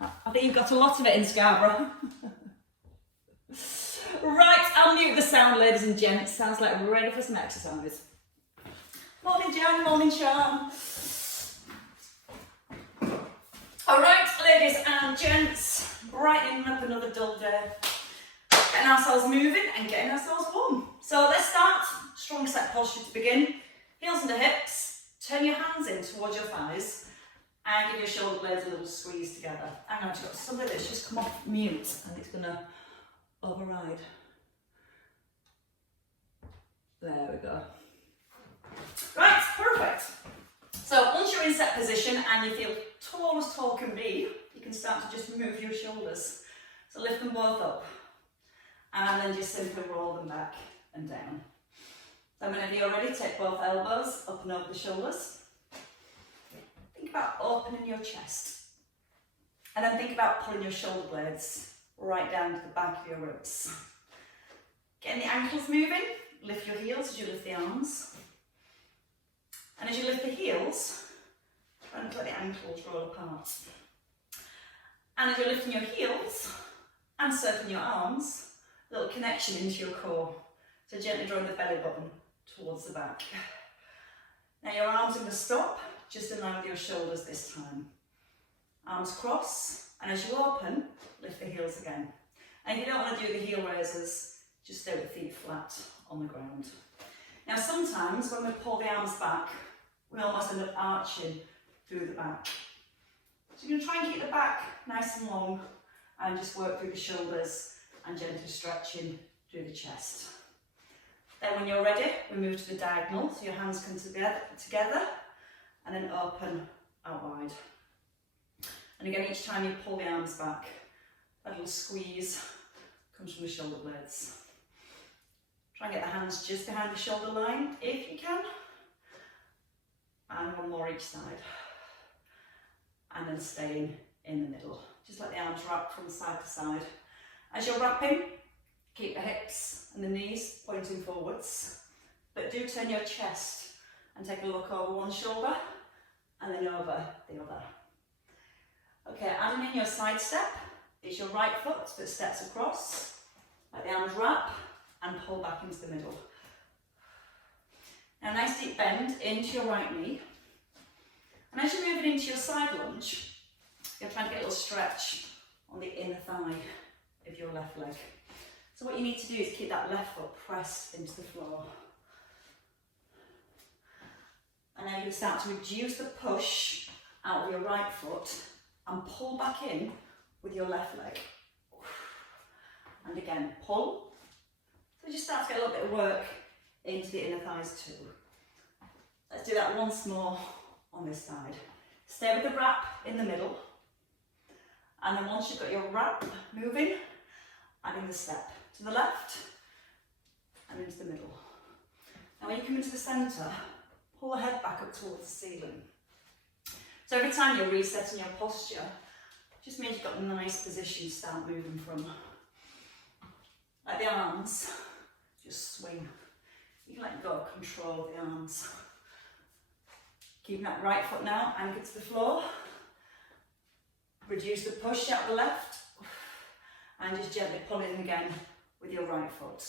I think you've got a lot of it in Scarborough. Right, I'll mute the sound, ladies and gents. Sounds like we're ready for some exercise. Morning, Jan, morning, Sean. All right, ladies and gents, brightening up another dull day. Getting ourselves moving and getting ourselves warm. So let's start. Strong set posture to begin. Heels into hips. Turn your hands in towards your thighs and give your shoulder blades a little squeeze together. Hang on, I've got somebody that's just come off mute and it's going to override. There we go. Right, perfect. So once you're in set position and you feel tall as tall can be, you can start to just move your shoulders. So lift them both up and then just simply roll them back and down. So whenever you're ready, take both elbows up and over the shoulders. Think about opening your chest. And then think about pulling your shoulder blades right down to the back of your ribs. Getting the ankles moving, lift your heels as you lift the arms. And as you lift the heels, try not to let the ankles roll apart. And as you're lifting your heels and circling your arms, a little connection into your core. So gently drawing the belly button towards the back. Now your arms are going to stop, just in line with your shoulders this time. Arms cross, and as you open, lift the heels again. And if you don't want to do the heel raisers, just stay with the feet flat on the ground. Now sometimes when we pull the arms back, we almost end up arching through the back. So you're going to try and keep the back nice and long and just work through the shoulders and gently stretching through the chest. Then when you're ready, we move to the diagonal, so your hands come together and then open out wide. And again, each time you pull the arms back, that little squeeze comes from the shoulder blades. Try and get the hands just behind the shoulder line if you can. And one more each side. And then staying in the middle. Just let the arms wrap from side to side. As you're wrapping, keep the hips and the knees pointing forwards. But do turn your chest and take a look over one shoulder and then over the other. Okay, adding in your side step. It's your right foot that steps across. Let the arms wrap and pull back into the middle. Now nice deep bend into your right knee. And as you're moving into your side lunge, you're trying to get a little stretch on the inner thigh of your left leg. So what you need to do is keep that left foot pressed into the floor. And now you can start to reduce the push out of your right foot and pull back in with your left leg. And again, pull. So just start to get a little bit of work into the inner thighs too. Let's do that once more on this side. Stay with the wrap in the middle. And then once you've got your wrap moving, add in the step to the left and into the middle. Now when you come into the centre, pull the head back up towards the ceiling. So every time you're resetting your posture, just means you've got a nice position to start moving from. Like the arms, just swing. You can let go of control of the arms. Keeping that right foot now anchored to the floor. Reduce the push out the left. And just gently pull in again with your right foot.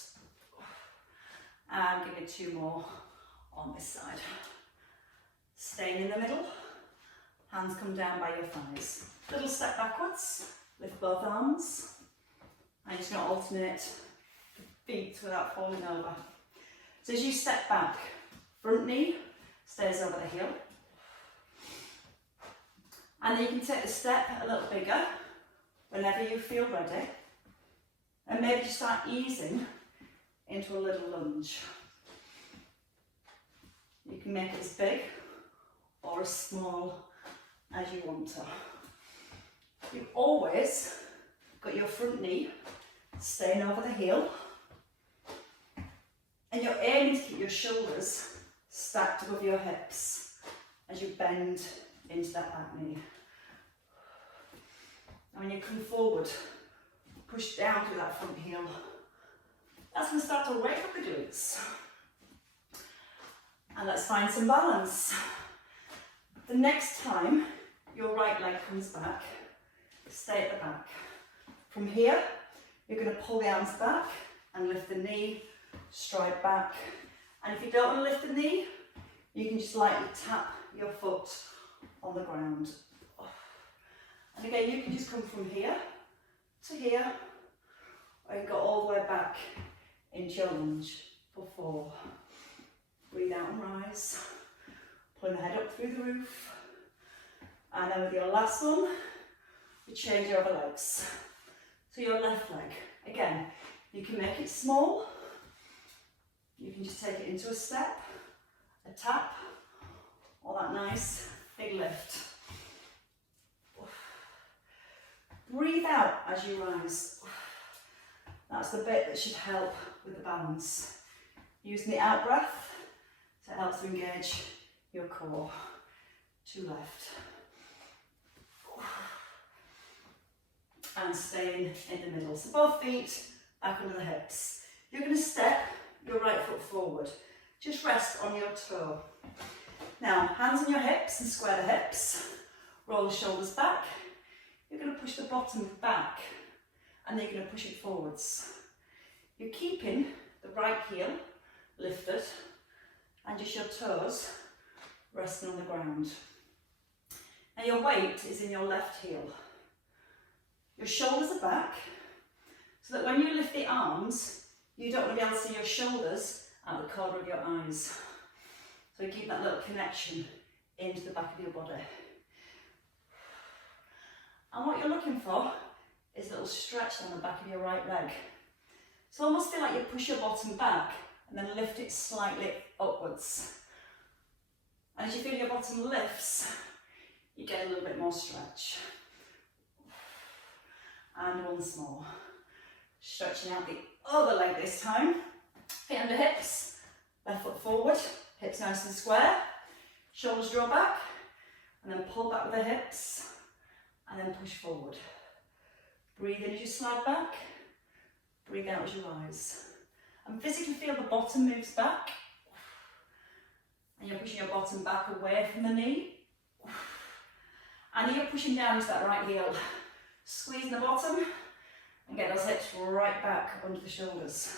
And give it two more on this side. Staying in the middle. Hands come down by your thighs. Little step backwards. Lift both arms. And you're just going to alternate the feet without falling over. So as you step back, front knee stays over the heel. And then you can take the step a little bigger whenever you feel ready. And maybe just start easing into a little lunge. You can make it as big or as small as you want to. You've always got your front knee staying over the heel. And you're aiming to keep your shoulders stacked above your hips as you bend into that back knee. And when you come forward, push down through that front heel. That's going to start to wake up the glutes. And let's find some balance. The next time your right leg comes back, stay at the back. From here, you're going to pull the arms back and lift the knee, stride back. And if you don't want to lift the knee, you can just lightly tap your foot on the ground. And again, you can just come from here to here, or you go all the way back into your lunge for 4. Breathe out and rise. Pulling the head up through the roof. And then with your last one, we change your other legs. So your left leg, again, you can make it small. You can just take it into a step, a tap, or that nice big lift. Breathe out as you rise. That's the bit that should help with the balance. Using the out breath, so it helps to engage your core. 2 left. And staying in the middle. So both feet back under the hips. You're going to step your right foot forward. Just rest on your toe. Now, hands on your hips and square the hips. Roll the shoulders back. You're going to push the bottom back and then you're going to push it forwards. You're keeping the right heel lifted and just your toes resting on the ground. Now your weight is in your left heel. Your shoulders are back so that when you lift the arms, you don't want to be able to see your shoulders out the corner of your eyes. So you keep that little connection into the back of your body. And what you're looking for is a little stretch down the back of your right leg. So almost feel like you push your bottom back and then lift it slightly upwards. And as you feel your bottom lifts, you get a little bit more stretch. And once more. Stretching out the other leg this time. Feet under hips, left foot forward, hips nice and square. Shoulders draw back, and then pull back with the hips. And then push forward. Breathe in as you slide back. Breathe out as you rise. And physically feel the bottom moves back. And you're pushing your bottom back away from the knee. And you're pushing down into that right heel. Squeezing the bottom and get those hips right back under the shoulders.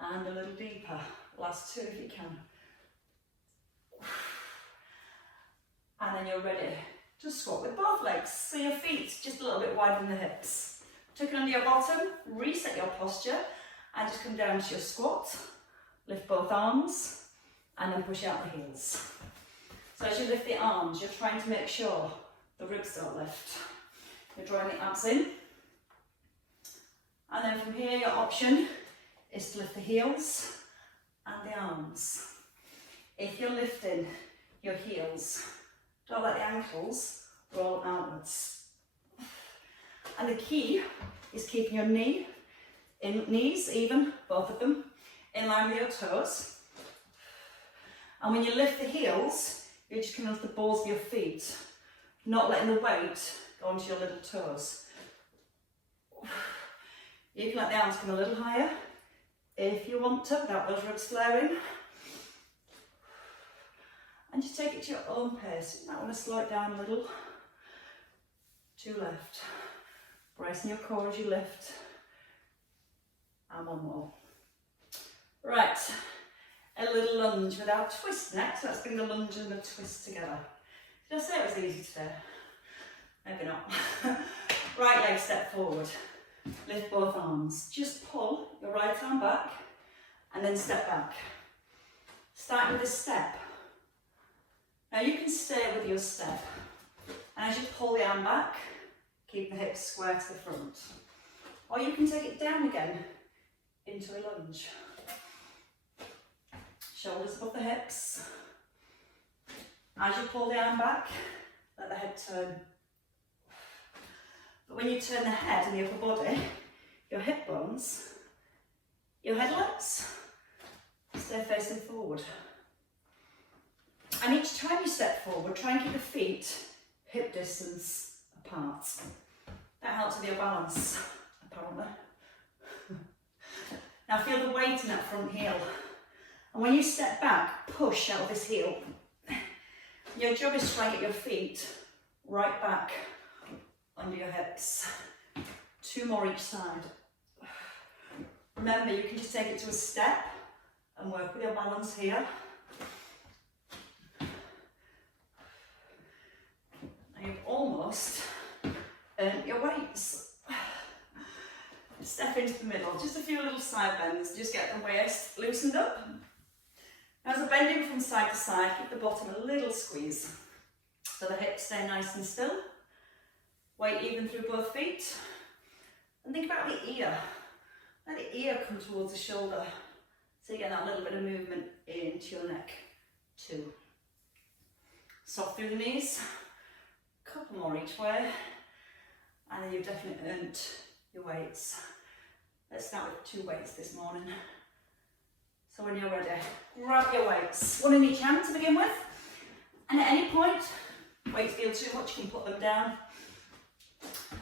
And a little deeper. Last 2 if you can. And then you're ready to squat with both legs. So your feet just a little bit wider than the hips. Tuck it under your bottom, reset your posture, and just come down to your squat. Lift both arms, and then push out the heels. So as you lift the arms, you're trying to make sure the ribs don't lift. You're drawing the abs in. And then from here, your option is to lift the heels and the arms. If you're lifting your heels, don't let the ankles roll outwards. And the key is keeping your knees even, both of them, in line with your toes. And when you lift the heels, you're just coming off the balls of your feet, not letting the weight go onto your little toes. You can let the arms come a little higher if you want to, without those ribs flaring. And just take it to your own pace. You might want to slow it down a little. 2 left. Bracing your core as you lift. And 1 more. Right, a little lunge with our twist next. Let's bring the lunge and the twist together. Did I say it was easy today? Maybe not. Right leg step forward. Lift both arms. Just pull your right arm back and then step back. Starting with a step. Now you can stay with your step, and as you pull the arm back, keep the hips square to the front. Or you can take it down again into a lunge. Shoulders above the hips. As you pull the arm back, let the head turn. But when you turn the head and the upper body, your hip bones, your headlights, stay facing forward. And each time you step forward, try and keep the feet hip distance apart. That helps with your balance, apparently. Now feel the weight in that front heel. And when you step back, push out of this heel. Your job is to try and get your feet right back under your hips. 2 more each side. Remember, you can just take it to a step and work with your balance here. And you've almost earned your weights. Step into the middle, just a few little side bends, just get the waist loosened up. Now as we're bending from side to side, keep the bottom a little squeeze, so the hips stay nice and still. Weight even through both feet. And think about the ear. Let the ear come towards the shoulder, so you get that little bit of movement into your neck too. Soft through the knees, a couple more each way, and then you've definitely earned your weights. Let's start with 2 weights this morning. So when you're ready, grab your weights, 1 in each hand to begin with, and at any point, weights feel too much, you can put them down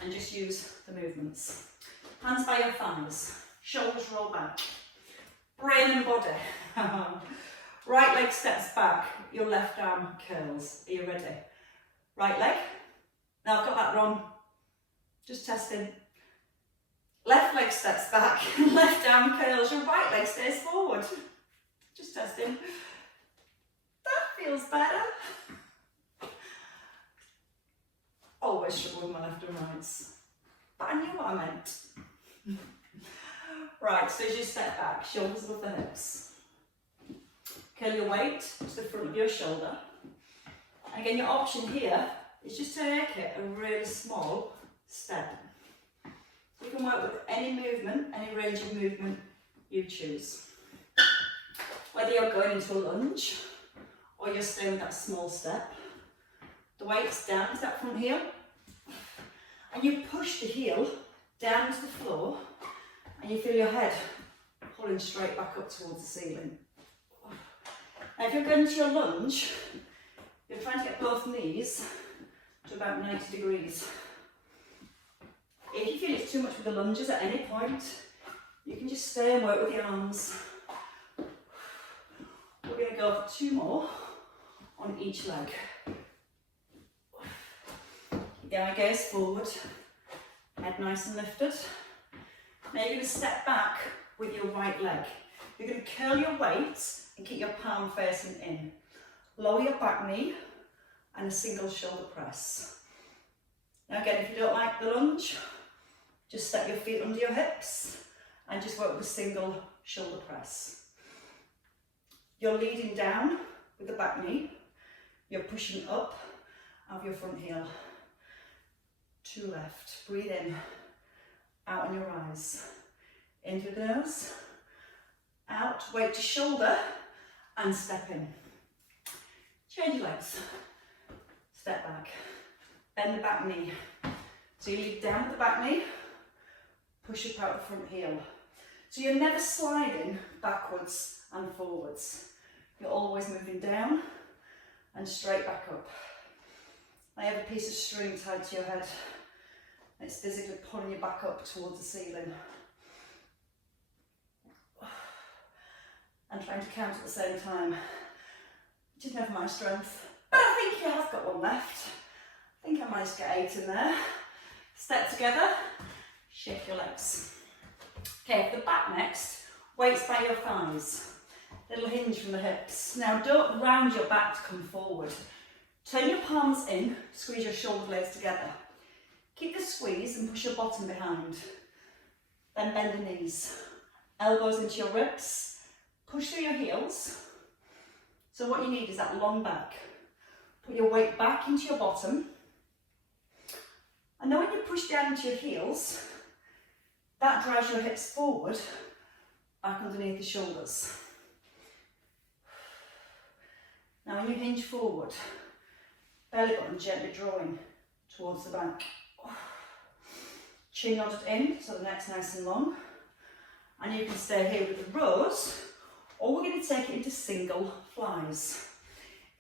and just use the movements. Hands by your thighs, shoulders roll back, brain and body. Right leg steps back, your left arm curls. Are you ready? Right leg. Now I've got that wrong. Just testing. Left leg steps back, left arm curls, your right leg stays forward. Just testing. That feels better. Always struggle with my left and rights, but I knew what I meant. Right, so as you step back, shoulders above the hips. Curl your weight to the front of your shoulder. And again, your option here is just to take it a really small step. You can work with any movement, any range of movement you choose. Whether you're going into a lunge or you're staying with that small step, the weight's down to that front heel, and you push the heel down to the floor, and you feel your head pulling straight back up towards the ceiling. Now if you're going to your lunge, you're trying to get both knees to about 90 degrees. If you feel it's too much with the lunges at any point, you can just stay and work with the arms. We're going to go for 2 more on each leg. Keep the eye gaze forward, head nice and lifted. Now you're going to step back with your right leg. You're going to curl your weight and keep your palm facing in. Lower your back knee and a single shoulder press. Now again, if you don't like the lunge, just step your feet under your hips and just work with a single shoulder press. You're leading down with the back knee. You're pushing up out of your front heel. 2 left. Breathe in, out on your eyes. In through the nose, out, weight to shoulder, and step in. Change your legs. Step back. Bend the back knee. So you lead down with the back knee, push up out the front heel. So you're never sliding backwards and forwards. You're always moving down and straight back up. I have a piece of string tied to your head. It's physically pulling you back up towards the ceiling. And trying to count at the same time, which is never my strength. But I think you have got 1 left. I think I managed to get 8 in there. Step together, shake your legs. Okay, for the back next, weights by your thighs. Little hinge from the hips. Now don't round your back to come forward. Turn your palms in, squeeze your shoulder blades together. Keep the squeeze and push your bottom behind. Then bend the knees. Elbows into your ribs. Push through your heels. So what you need is that long back. Put your weight back into your bottom. And then when you push down into your heels, that drives your hips forward, back underneath the shoulders. Now when you hinge forward, belly button gently drawing towards the back. Chin nodded in, so the neck's nice and long. And you can stay here with the rows, or we're going to take it into single flies.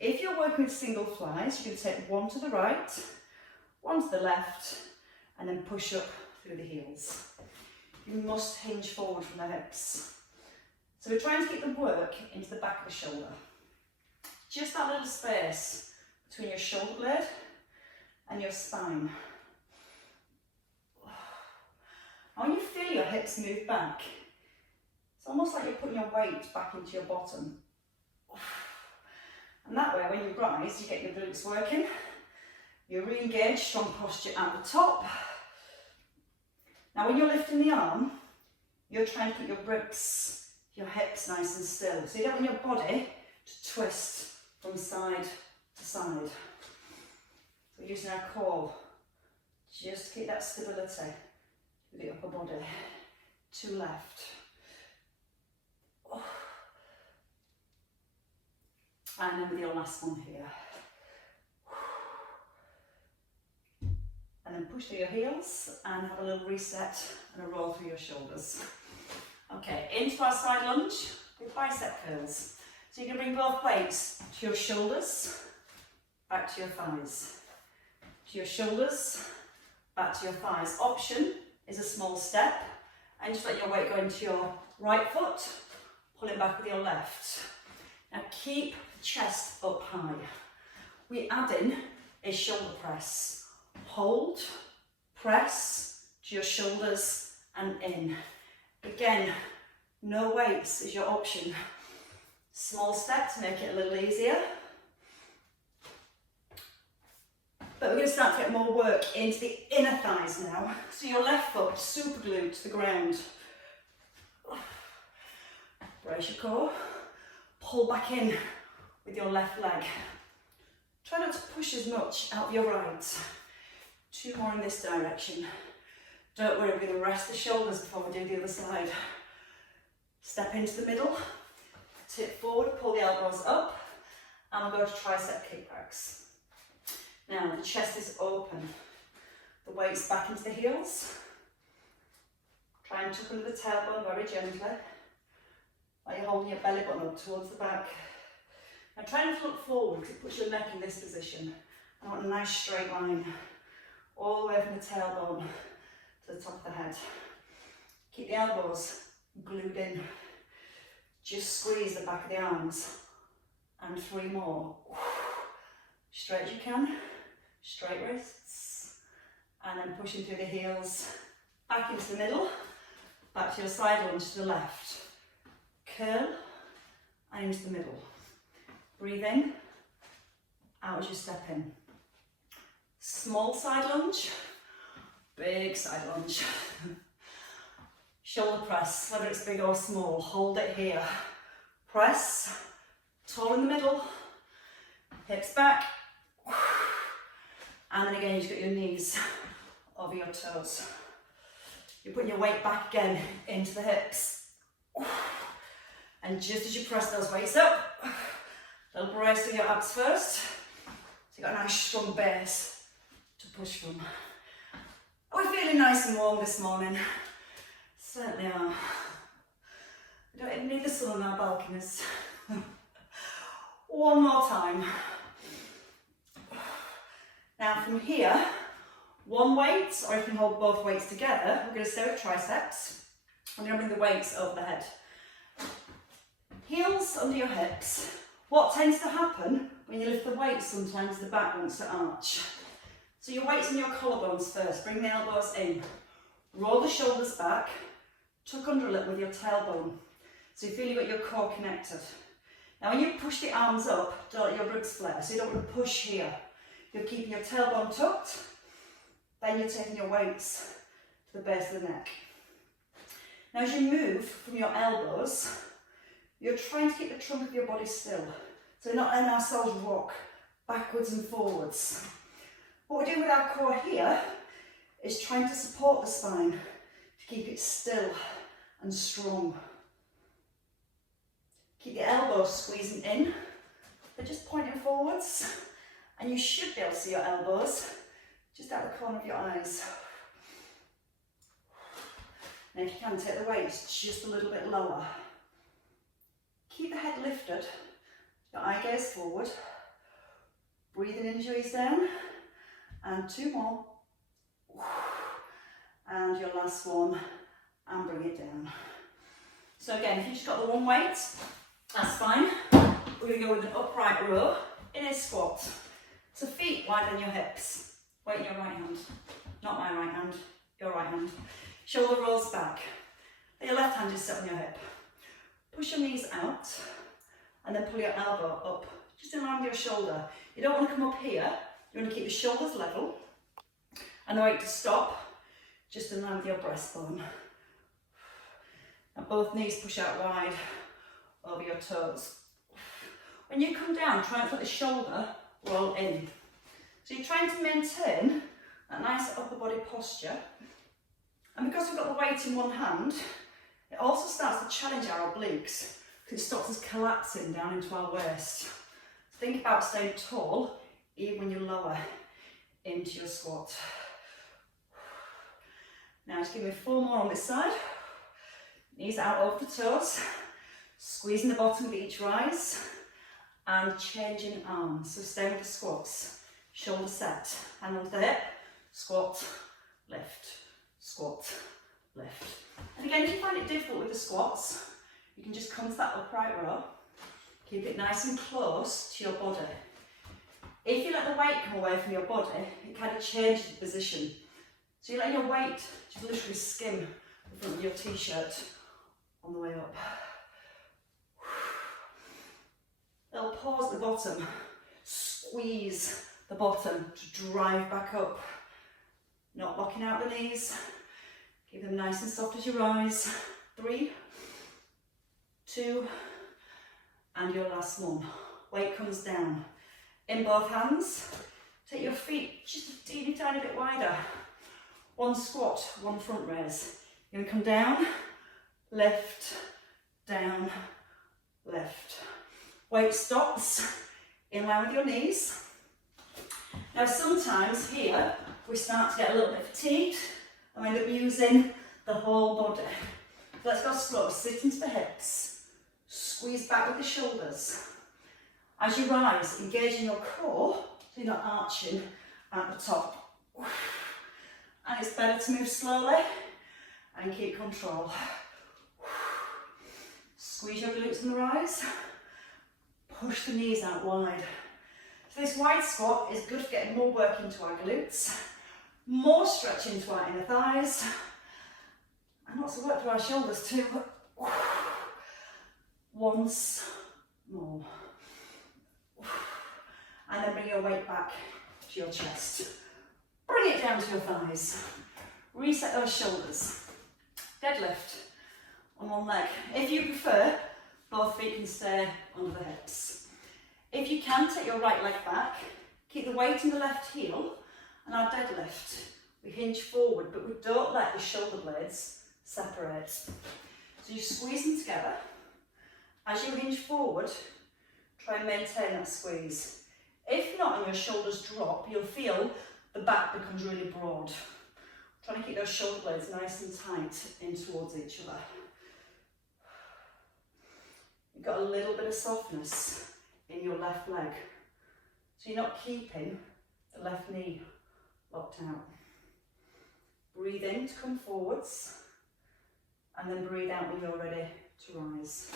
If you're working with single flies, you're going to take 1 to the right, 1 to the left, and then push up through the heels. You must hinge forward from the hips. So we're trying to get the work into the back of the shoulder. Just that little space between your shoulder blade and your spine. And when you feel your hips move back, it's almost like you're putting your weight back into your bottom. And that way, when you rise, you get your glutes working. You re-engage strong posture at the top. Now when you're lifting the arm, you're trying to keep your ribs, your hips nice and still. So you don't want your body to twist from side to side. So we're using our core just to keep that stability with the upper body. To left. And then with your last one here. And then push through your heels and have a little reset and a roll through your shoulders. Okay, into our side lunge with bicep curls. So you can bring both weights to your shoulders, back to your thighs. To your shoulders, back to your thighs. Option is a small step, and just let your weight go into your right foot, pulling back with your left. Now keep the chest up high. We add in a shoulder press. Hold, press to your shoulders and in. Again, no weights is your option. Small step to make it a little easier. But we're going to start to get more work into the inner thighs now. So your left foot super glued to the ground. Brace your core. Pull back in with your left leg. Try not to push as much out of your right. 2 more in this direction. Don't worry, we're going to rest the shoulders before we do the other side. Step into the middle, tip forward, pull the elbows up, and we'll go to tricep kickbacks. Now the chest is open, the weight's back into the heels. Try and tuck under the tailbone very gently, like you're holding your belly button up towards the back. Now try not to look forward because it puts your neck in this position. I want a nice straight line, all the way from the tailbone to the top of the head. Keep the elbows glued in. Just squeeze the back of the arms. And 3 more. Straight as you can. Straight wrists. And then pushing through the heels. Back into the middle. Back to your side lunge to the left. Curl. And into the middle. Breathe in. Out as you step in. Small side lunge. Big side lunge. Shoulder press, whether it's big or small, hold it here. Press, tall in the middle, hips back, and then again you've got your knees over your toes. You're putting your weight back again into the hips. And just as you press those weights up, a little brace with your abs first, so you've got a nice strong base to push from. Are we feeling nice and warm this morning? Certainly are. We don't even need the sun on our balconies. 1 more time. Now from here, 1 weight, or you can hold both weights together. We're going to stay with triceps. I'm going to bring the weights over the head. Heels under your hips. What tends to happen when you lift the weights sometimes the back wants to arch. So your weight's in your collarbones first. Bring the elbows in. Roll the shoulders back. Tuck under a little with your tailbone. So you feel you've got your core connected. Now when you push the arms up, don't let your ribs flare. So you don't want to push here. You're keeping your tailbone tucked. Then you're taking your weights to the base of the neck. Now as you move from your elbows, you're trying to keep the trunk of your body still. So we're not letting ourselves rock backwards and forwards. What we're doing with our core here is trying to support the spine to keep it still and strong. Keep the elbows squeezing in, they're just pointing forwards, and you should be able to see your elbows just out the corner of your eyes. And if you can, take the weights just a little bit lower. Keep the head lifted, your eye gaze forward, breathing in, gaze down, and 2 more. And your last one, and bring it down. So again, if you've just got the 1 weight, that's fine. We're going to go with an upright row in a squat. So feet wide on your hips. Weight in your right hand, not my right hand, your right hand. Shoulder rolls back. Let your left hand just sit on your hip. Push your knees out and then pull your elbow up, just in line with your shoulder. You don't want to come up here, you want to keep your shoulders level and the weight to stop, just in line with your breastbone. And both knees push out wide over your toes. When you come down, try and put the shoulder roll in. So you're trying to maintain that nice upper body posture. And because we've got the weight in one hand, it also starts to challenge our obliques because it stops us collapsing down into our waist. So think about staying tall even when you lower into your squat. Now just give me 4 more on this side. Knees out over the toes, squeezing the bottom of each rise and changing arms. So stay with the squats. Shoulder set, hand onto the hip, squat, lift, squat, lift. And again, if you find it difficult with the squats, you can just come to that upright row. Keep it nice and close to your body. If you let the weight come away from your body, it kind of changes the position. So you're letting your weight just literally skim the front of your t-shirt on the way up. They'll pause at the bottom, squeeze the bottom to drive back up. Not locking out the knees. Keep them nice and soft as you rise. 3, 2, and your last one. Weight comes down. In both hands, take your feet just a teeny tiny bit wider. 1 squat, 1 front raise. You're gonna come down, lift, down, lift. Weight stops in line with your knees. Now sometimes here we start to get a little bit fatigued and we end up using the whole body. So let's go slow. Sit into the hips, squeeze back with the shoulders. As you rise, engaging your core so you're not arching at the top. And it's better to move slowly and keep control. Squeeze your glutes in the rise. Push the knees out wide. So this wide squat is good for getting more work into our glutes, more stretch into our inner thighs, and lots of work for our shoulders too. Once more. And then bring your weight back to your chest. Bring it down to your thighs. Reset those shoulders. Deadlift on one leg. If you prefer, both feet can stay under the hips. If you can, take your right leg back, keep the weight in the left heel, and our deadlift. We hinge forward, but we don't let the shoulder blades separate. So you squeeze them together. As you hinge forward, try and maintain that squeeze. If not, and your shoulders drop, you'll feel the back becomes really broad. Trying to keep those shoulder blades nice and tight in towards each other. You've got a little bit of softness in your left leg. So you're not keeping the left knee locked out. Breathe in to come forwards and then breathe out when you're ready to rise.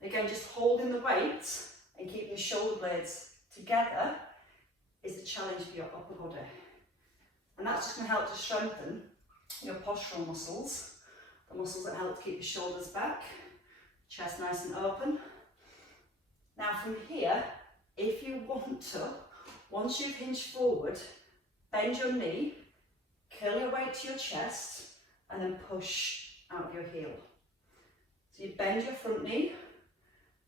Again, just holding the weight and keeping your shoulder blades together is a challenge for your upper body. And that's just going to help to strengthen your postural muscles, the muscles that help to keep your shoulders back, chest nice and open. Now from here, if you want to, once you've hinged forward, bend your knee, curl your weight to your chest, and then push out of your heel. So you bend your front knee,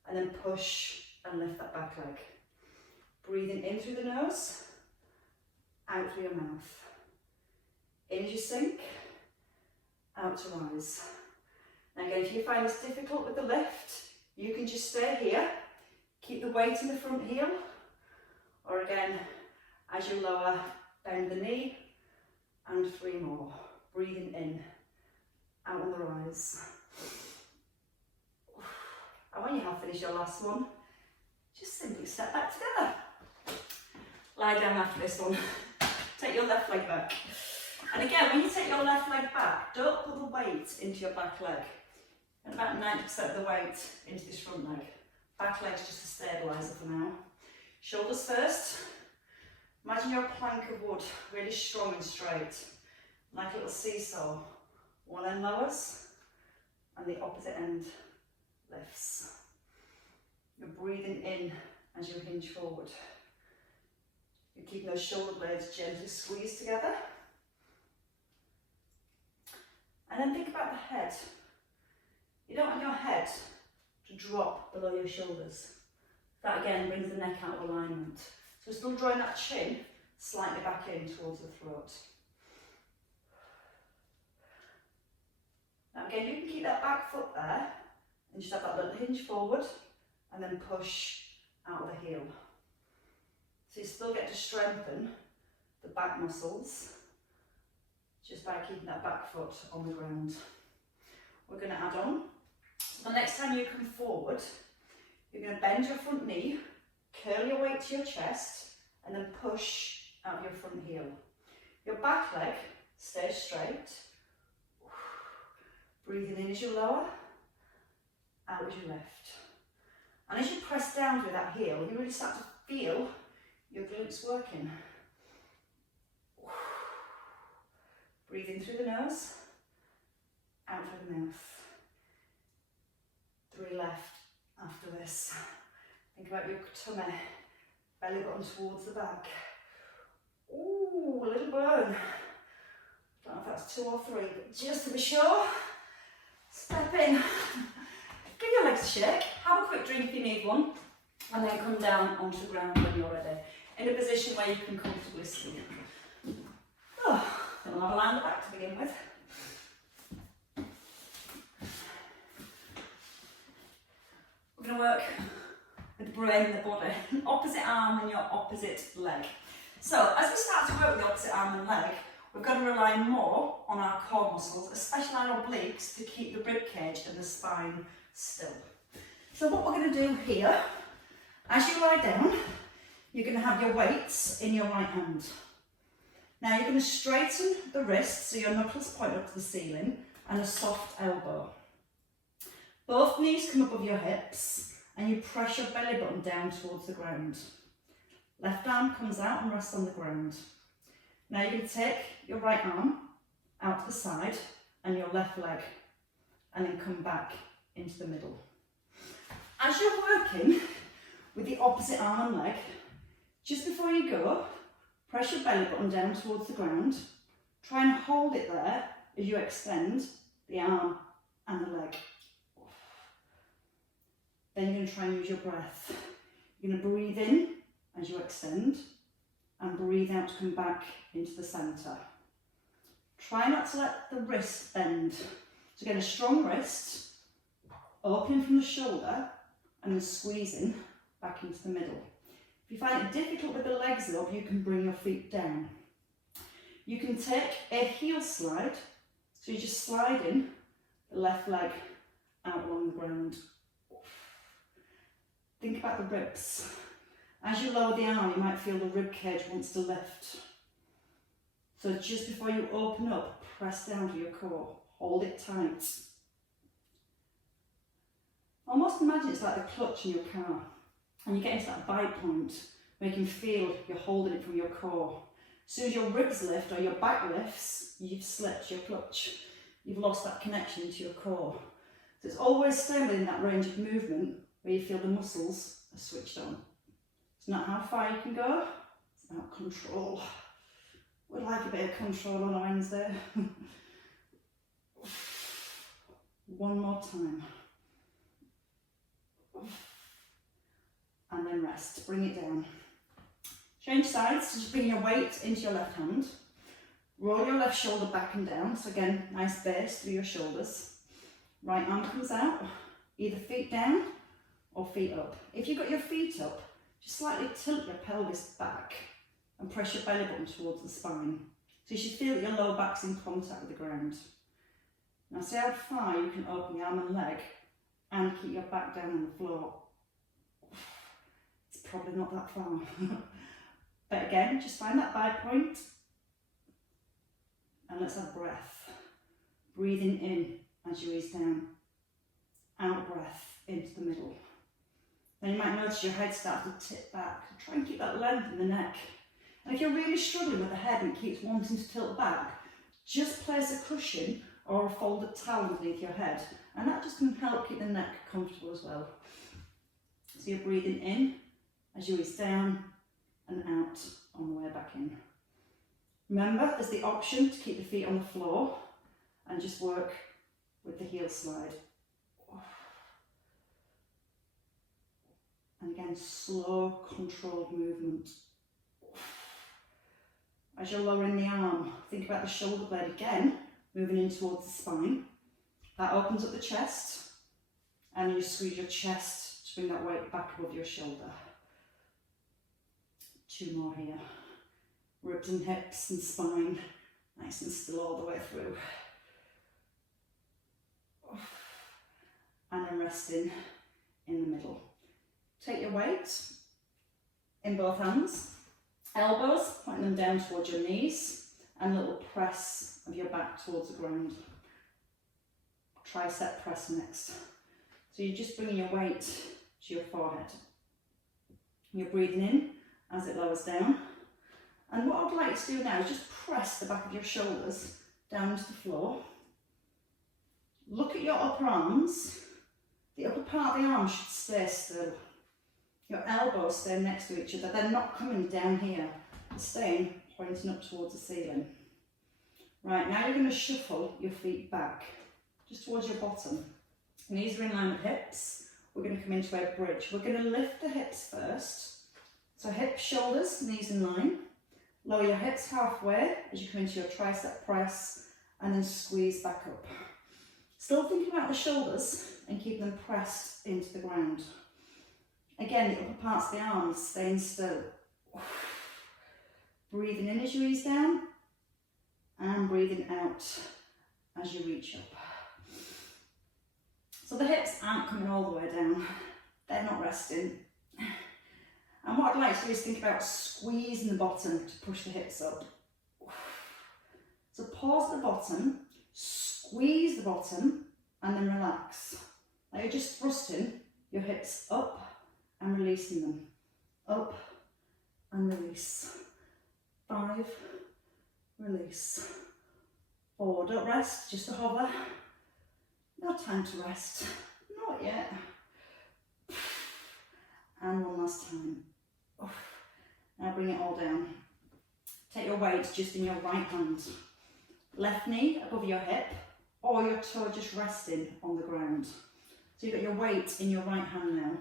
and then push and lift that back leg. Breathing in through the nose, out through your mouth. In as you sink, out to rise. Now again, if you find this difficult with the lift, you can just stay here, keep the weight in the front heel, or again, as you lower, bend the knee, and 3 more. Breathing in, out on the rise. And when you have finished your last one, just simply step back together. Lie down after this one. Take your left leg back. And again, when you take your left leg back, don't put the weight into your back leg. And about 90% of the weight into this front leg. Back leg's just a stabiliser for now. Shoulders first. Imagine you're a plank of wood, really strong and straight, like a little seesaw. One end lowers and the opposite end lifts. You're breathing in as you hinge forward. You're keeping those shoulder blades gently squeezed together. And then think about the head. You don't want your head to drop below your shoulders. That again brings the neck out of alignment. So still drawing that chin slightly back in towards the throat. Now again, you can keep that back foot there and just have that little hinge forward and then push out of the heel. So you still get to strengthen the back muscles just by keeping that back foot on the ground. We're going to add on. So the next time you come forward, you're going to bend your front knee, curl your weight to your chest, and then push out your front heel. Your back leg stays straight. Breathing in as you lower, out as you lift. And as you press down through that heel, you really start to feel your glutes working. Breathing through the nose, out through the mouth. 3 left after this. Think about your tummy, belly button towards the back. Ooh, a little burn. Don't know if that's 2 or 3, but just to be sure, step in. Give your legs a shake, have a quick drink if you need one, and then come down onto the ground when you're ready, in a position where you can comfortably sleep. Oh, then we'll have a lie on the back to begin with. We're going to work with the brain and the body, opposite arm and your opposite leg. So as we start to work with the opposite arm and leg, we've got to rely more on our core muscles, especially our obliques, to keep the rib cage and the spine still. So what we're going to do here, as you lie down, you're going to have your weights in your right hand. Now you're going to straighten the wrist so your knuckles point up to the ceiling and a soft elbow. Both knees come above your hips and you press your belly button down towards the ground. Left arm comes out and rests on the ground. Now you're going to take your right arm out to the side and your left leg and then come back into the middle. As you're working with the opposite arm and leg, just before you go, press your belly button down towards the ground. Try and hold it there as you extend the arm and the leg. Then you're going to try and use your breath. You're going to breathe in as you extend and breathe out to come back into the centre. Try not to let the wrist bend. So again, a strong wrist, opening from the shoulder and then squeezing back into the middle. If you find it difficult with the legs up, you can bring your feet down. You can take a heel slide, so you're just sliding the left leg out along the ground. Think about the ribs. As you lower the arm, you might feel the rib cage wants to lift. So just before you open up, press down to your core. Hold it tight. Almost imagine it's like the clutch in your car. And you get into that bite point where you can feel you're holding it from your core. As soon as your ribs lift or your back lifts, you've slipped your clutch. You've lost that connection to your core. So it's always staying within that range of movement where you feel the muscles are switched on. It's not how far you can go, it's about control. We'd like a bit of control on a Wednesday. One more time. And then rest, bring it down. Change sides, so just bring your weight into your left hand. Roll your left shoulder back and down, so again, nice base through your shoulders. Right arm comes out, either feet down or feet up. If you've got your feet up, just slightly tilt your pelvis back and press your belly button towards the spine. So you should feel that your lower back's in contact with the ground. Now see how far you can open the arm and leg and keep your back down on the floor. It's probably not that far. But again, just find that bite point and let's have breath. Breathing in as you ease down. Out breath into the middle. Then you might notice your head start to tip back. Try and keep that length in the neck. And if you're really struggling with the head and it keeps wanting to tilt back, just place a cushion or a folded towel underneath your head, and that just can help keep the neck comfortable as well. So you're breathing in as you ease down and out on the way back in. Remember, there's the option to keep the feet on the floor and just work with the heel slide. And again, slow, controlled movement. As you're lowering the arm, think about the shoulder blade again, moving in towards the spine. That opens up the chest, and you squeeze your chest to bring that weight back above your shoulder. 2 more here. Ribs and hips and spine, nice and still all the way through. And then resting in the middle. Take your weight in both hands, elbows, pointing them down towards your knees, and a little press of your back towards the ground. Tricep press next. So you're just bringing your weight to your forehead. You're breathing in as it lowers down. And what I'd like to do now is just press the back of your shoulders down to the floor. Look at your upper arms. The upper part of the arm should stay still. Your elbows stay next to each other. They're not coming down here. They're staying pointing up towards the ceiling. Right, now you're going to shuffle your feet back, just towards your bottom. Knees are in line with hips. We're going to come into a bridge. We're going to lift the hips first. So hips, shoulders, knees in line. Lower your hips halfway as you come into your tricep press, and then squeeze back up. Still thinking about the shoulders and keep them pressed into the ground. Again, the upper parts of the arms staying still. Breathing in as you ease down, and breathing out as you reach up. So the hips aren't coming all the way down, they're not resting. And what I'd like to do is think about squeezing the bottom to push the hips up. So pause at the bottom, squeeze the bottom, and then relax. Now you're just thrusting your hips up and releasing them. Up and release. 5, release. 4, don't rest, just a hover. No time to rest, not yet. And one last time. Now bring it all down. Take your weight just in your right hand. Left knee above your hip, or your toe just resting on the ground. So you've got your weight in your right hand now.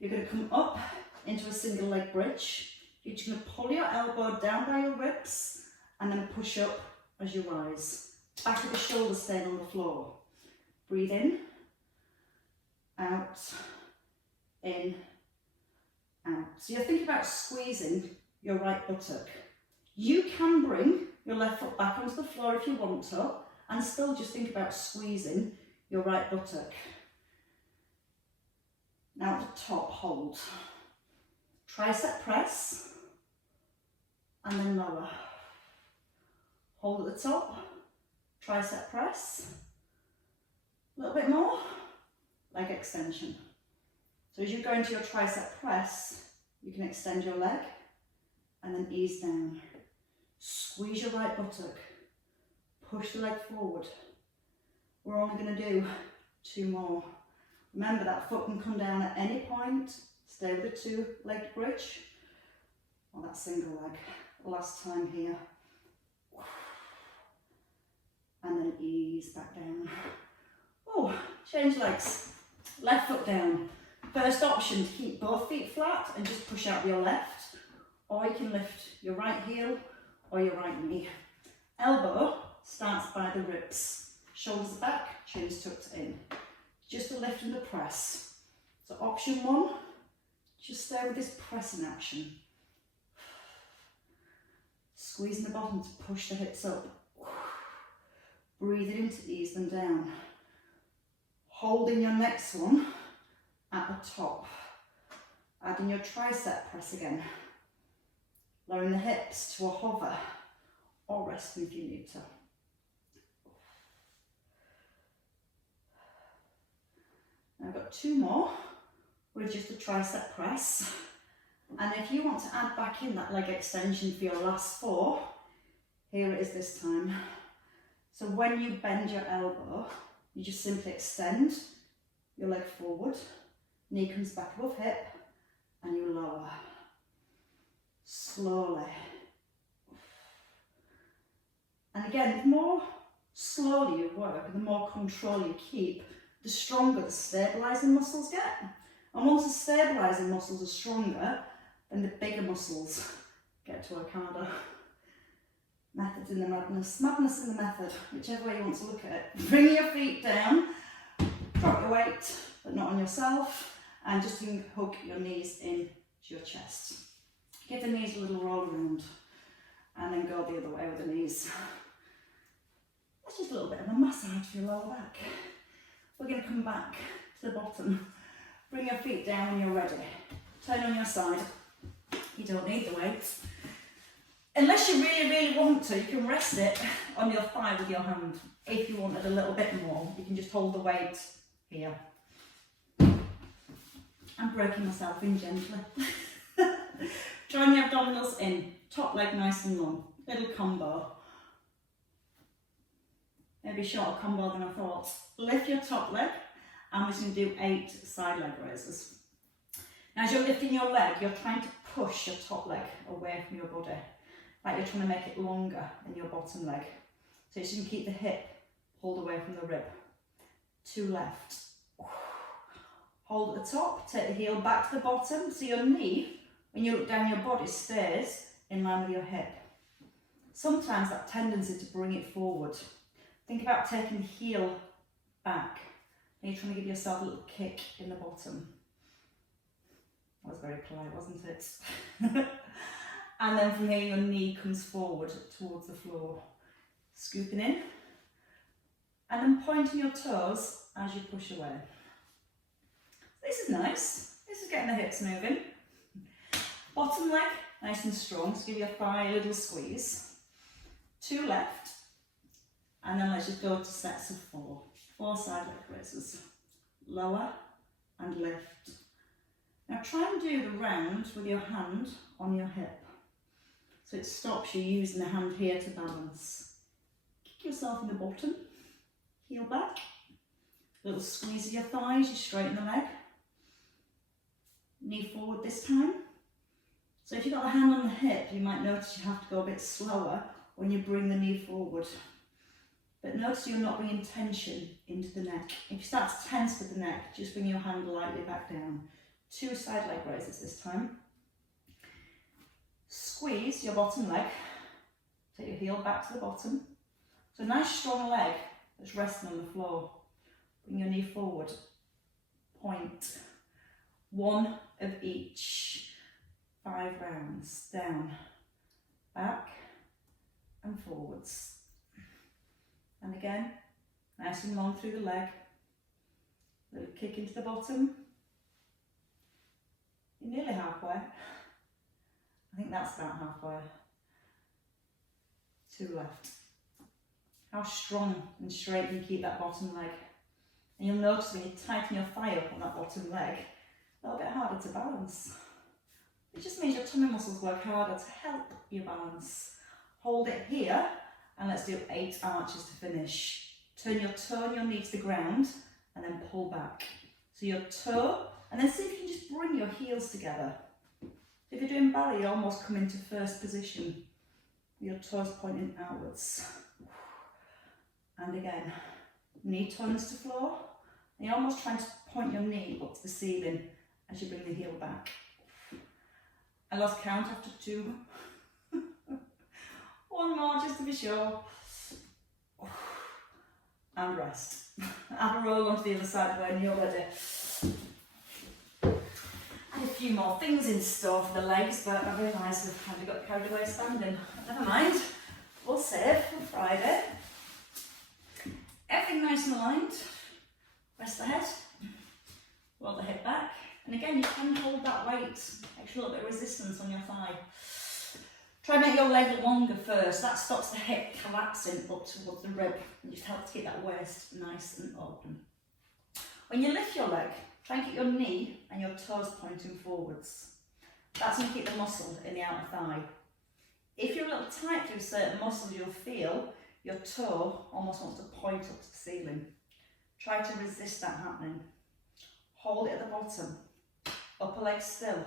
You're going to come up into a single leg bridge. You're just going to pull your elbow down by your ribs and then push up as you rise. Back of the shoulders staying on the floor. Breathe in, out, in, out. So you're thinking about squeezing your right buttock. You can bring your left foot back onto the floor if you want to, and still just think about squeezing your right buttock. Now at the top, hold. Tricep press, and then lower. Hold at the top, tricep press. A little bit more, leg extension. So as you go into your tricep press, you can extend your leg and then ease down. Squeeze your right buttock, push the leg forward. We're only going to do 2 more. Remember, that foot can come down at any point. Stay with the 2-legged bridge or that single leg. Last time here. And then ease back down. Oh, change legs. Left foot down. First option, to keep both feet flat and just push out your left, or you can lift your right heel or your right knee. Elbow starts by the ribs. Shoulders back, chin's tucked in. Just a lift and a press. So option 1, just stay with this pressing action. Squeezing the bottom to push the hips up. Breathing in to ease them down. Holding your next one at the top. Adding your tricep press again. Lowering the hips to a hover, or resting if you need to. Now I've got 2 more with just a tricep press, And if you want to add back in that leg extension for your last 4, here it is this time. So when you bend your elbow, you just simply extend your leg forward, knee comes back above hip, and you lower. Slowly. And again, the more slowly you work, and the more control you keep, the stronger the stabilising muscles get. And once the stabilising muscles are stronger, then the bigger muscles get to work harder. Methods in the madness. Madness in the method, whichever way you want to look at it. Bring your feet down, drop your weight, but not on yourself, and just hook your knees into your chest. Give the knees a little roll around, and then go the other way with the knees. That's just a little bit of a massage for your lower back. We're going to come back to the bottom. Bring your feet down when you're ready. Turn on your side. You don't need the weight. Unless you really, really want to, you can rest it on your thigh with your hand. If you wanted a little bit more, you can just hold the weight here. I'm breaking myself in gently. Drawing the abdominals in. Top leg nice and long. Little combo. Maybe shorter combo than I thought. Lift your top leg, and we're just going to do 8 side leg raises. Now as you're lifting your leg, you're trying to push your top leg away from your body. Like you're trying to make it longer than your bottom leg. So you can keep the hip pulled away from the rib. 2 left. Hold at the top, take the heel back to the bottom, so your knee, when you look down your body, stays in line with your hip. Sometimes that tendency to bring it forward. Think about taking the heel back, and you're trying to give yourself a little kick in the bottom. That was very polite, wasn't it? And then from here your knee comes forward towards the floor. Scooping in, and then pointing your toes as you push away. This is nice. This is getting the hips moving. Bottom leg, nice and strong, so give your thigh a little squeeze. 2 left. And then let's just go to sets of 4. 4 side leg raises. Lower and lift. Now try and do the round with your hand on your hip. So it stops you using the hand here to balance. Kick yourself in the bottom. Heel back. Little squeeze of your thighs, you straighten the leg. Knee forward this time. So if you've got the hand on the hip, you might notice you have to go a bit slower when you bring the knee forward. But notice you're not bringing tension into the neck. If you start to tense with the neck, just bring your hand lightly back down. 2 side leg raises this time. Squeeze your bottom leg. Take your heel back to the bottom. So a nice strong leg that's resting on the floor. Bring your knee forward. Point. 1 of each. 5 rounds. Down, back, and forwards. And again, nice and long through the leg. Little kick into the bottom. You're nearly halfway. I think that's about halfway. 2 left. How strong and straight you keep that bottom leg. And you'll notice when you tighten your thigh up on that bottom leg, a little bit harder to balance. It just means your tummy muscles work harder to help you balance. Hold it here, and let's do 8 arches to finish. Turn your toe and your knee to the ground, and then pull back. So your toe, and then see if you can just bring your heels together. If you're doing ballet, you almost come into first position. Your toes pointing outwards. And again, knee turns to floor. And you're almost trying to point your knee up to the ceiling as you bring the heel back. I lost count after 2. 1 more just to be sure. And rest. Have a roll onto the other side when you're ready. And a few more things in store for the legs, but I realise we've kind of got carried away standing. Never mind. We'll save for Friday. Everything nice and aligned. Rest the head. Roll the hip back. And again, you can hold that weight, extra little bit of resistance on your thigh. Try and make your leg longer first. That stops the hip collapsing up towards the rib. And just helps keep that waist nice and open. When you lift your leg, try and keep your knee and your toes pointing forwards. That's going to keep the muscle in the outer thigh. If you're a little tight through certain muscles, you'll feel your toe almost wants to point up to the ceiling. Try to resist that happening. Hold it at the bottom. Upper leg still.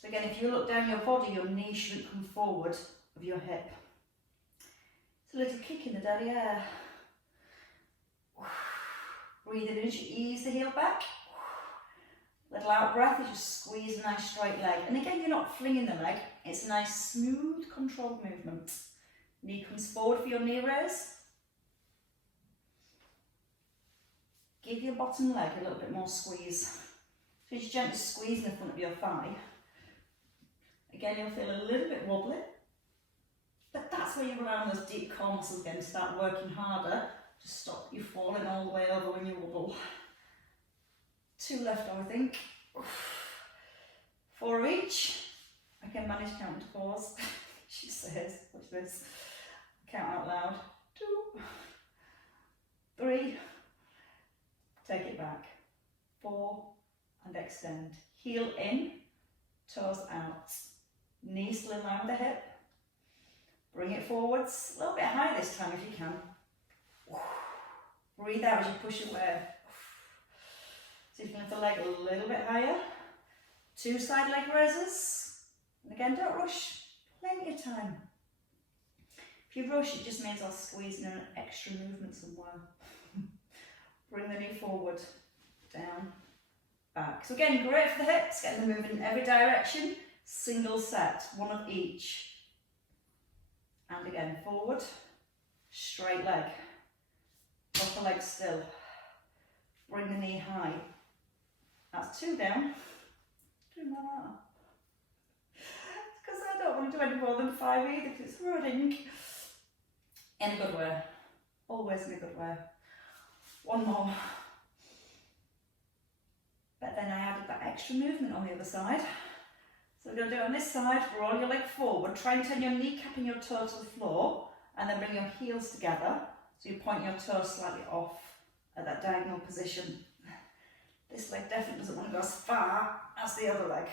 So again, if you look down your body, your knee shouldn't come forward of your hip. It's a little kick in the derriere. Breathing in as you ease the heel back. Little out breath as you squeeze a nice straight leg. And again, you're not flinging the leg. It's a nice, smooth, controlled movement. Knee comes forward for your knee raise. Give your bottom leg a little bit more squeeze. So you're gently squeezing the front of your thigh. Again, you'll feel a little bit wobbly. But that's where you rely on those deep core muscles again to start working harder to stop you falling all the way over when you wobble. 2 left, I think. 4 of each. I can manage counting to 4s. She says, watch this. Count out loud. 2, 3. Take it back. 4 and extend. Heel in, toes out. Knee still in line with the hip. Bring it forwards. A little bit higher this time if you can. Breathe out as you push away. So you can lift the leg a little bit higher. 2 side leg raises. And again, don't rush. Plenty of time. If you rush, it just means I'll squeeze in an extra movement somewhere. Bring the knee forward, down, back. So again, great for the hips, getting them moving in every direction. Single set, 1 of each. And again, forward, straight leg. Upper leg still. Bring the knee high. That's 2 down. Do like that. Because I don't want to do any more than 5 either, because it's running. In a good way. Always in a good way. 1 more. But then I added that extra movement on the other side. So we're going to do it on this side. Roll your leg forward. Try and turn your kneecap and your toe to the floor. And then bring your heels together. So you point your toes slightly off at that diagonal position. This leg definitely doesn't want to go as far as the other leg.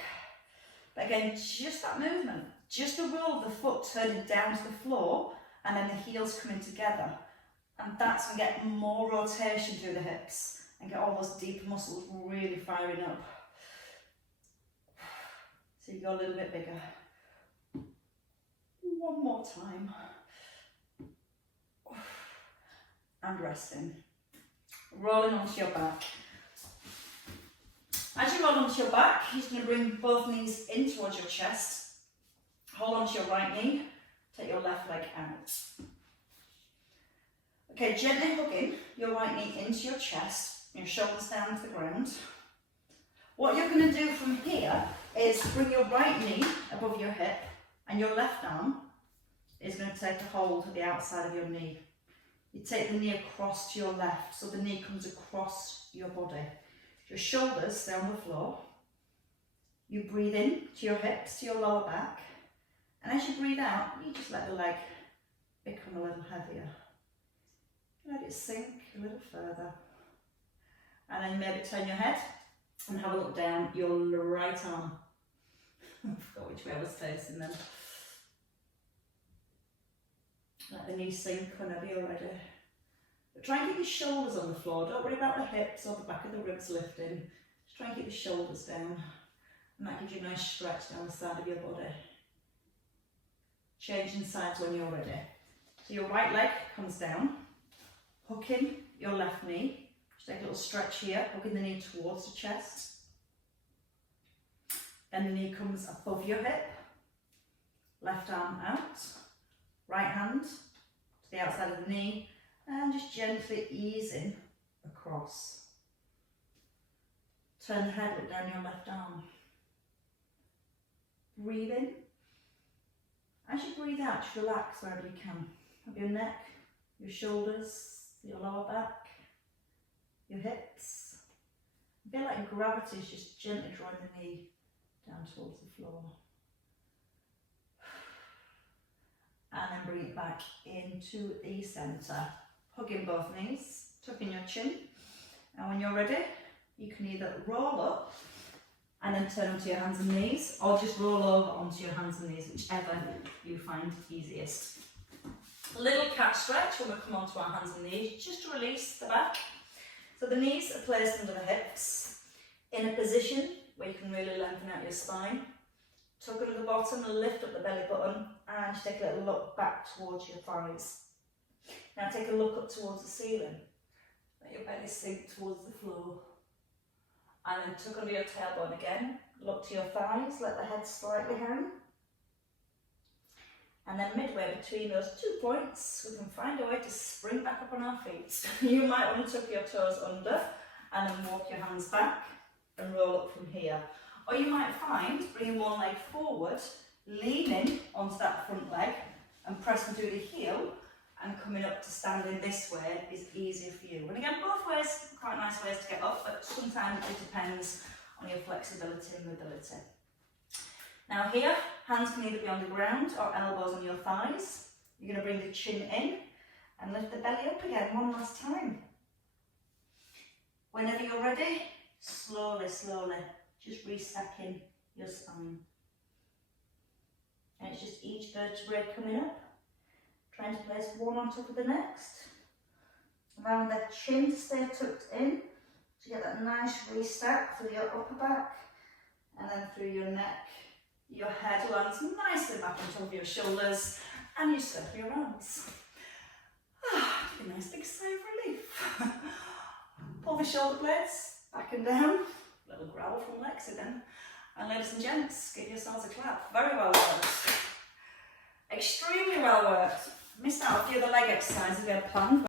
But again, just that movement. Just the roll of the foot turning down to the floor and then the heels coming together. And that's going to get more rotation through the hips and get all those deeper muscles really firing up. So you go a little bit bigger. 1 more time. And resting. Rolling onto your back. As you roll onto your back, you're just going to bring both knees in towards your chest. Hold onto your right knee. Take your left leg out. Okay, gently hugging your right knee into your chest, your shoulders down to the ground. What you're going to do from here is bring your right knee above your hip and your left arm is going to take a hold of the outside of your knee. You take the knee across to your left, so the knee comes across your body. Your shoulders stay on the floor. You breathe in to your hips, to your lower back, and as you breathe out, you just let the leg become a little heavier. Let it sink a little further. And then maybe turn your head and have a look down your right arm. I forgot which way I was facing then. Let the knee sink whenever you're ready. But try and keep your shoulders on the floor. Don't worry about the hips or the back of the ribs lifting. Just try and keep the shoulders down. And that gives you a nice stretch down the side of your body. Changing sides when you're ready. So your right leg comes down. Hooking your left knee. Just take a little stretch here, hooking the knee towards the chest. Then the knee comes above your hip. Left arm out. Right hand to the outside of the knee. And just gently easing across. Turn the head, look down your left arm. Breathe in. As you breathe out, just relax wherever you can. Have your neck, your shoulders, your lower back, your hips. Feel like gravity is just gently drawing the knee down towards the floor. And then bring it back into the centre. Hugging both knees, tucking your chin. And when you're ready, you can either roll up and then turn onto your hands and knees, or just roll over onto your hands and knees, whichever you find easiest. A little cat stretch when we come onto our hands and knees, just to release the back. So the knees are placed under the hips, in a position where you can really lengthen out your spine. Tuck under the bottom, lift up the belly button, and just take a little look back towards your thighs. Now take a look up towards the ceiling. Let your belly sink towards the floor. And then tuck under your tailbone again, look to your thighs, let the head slightly hang. And then midway between those 2 points, we can find a way to spring back up on our feet. You might want to tuck your toes under and then walk your hands back and roll up from here. Or you might find bringing one leg forward, leaning onto that front leg and pressing through the heel and coming up to standing this way is easier for you. And again, both ways, quite nice ways to get up, but sometimes it depends on your flexibility and mobility. Now here, hands can either be on the ground or elbows on your thighs. You're going to bring the chin in and lift the belly up again one last time. Whenever you're ready, slowly, just restacking your spine. And it's just each vertebrae coming up, trying to place one on top of the next. Allowing that chin to stay tucked in to get that nice restack through your upper back and then through your neck. Your head lands nicely back on top of your shoulders and you circle your arms. A nice big sigh of relief. Pull the shoulder blades back and down. Little growl from Lexi then. And ladies and gents, give yourselves a clap. Very well worked. Extremely well worked. Missed out a few of the leg exercises we had planned.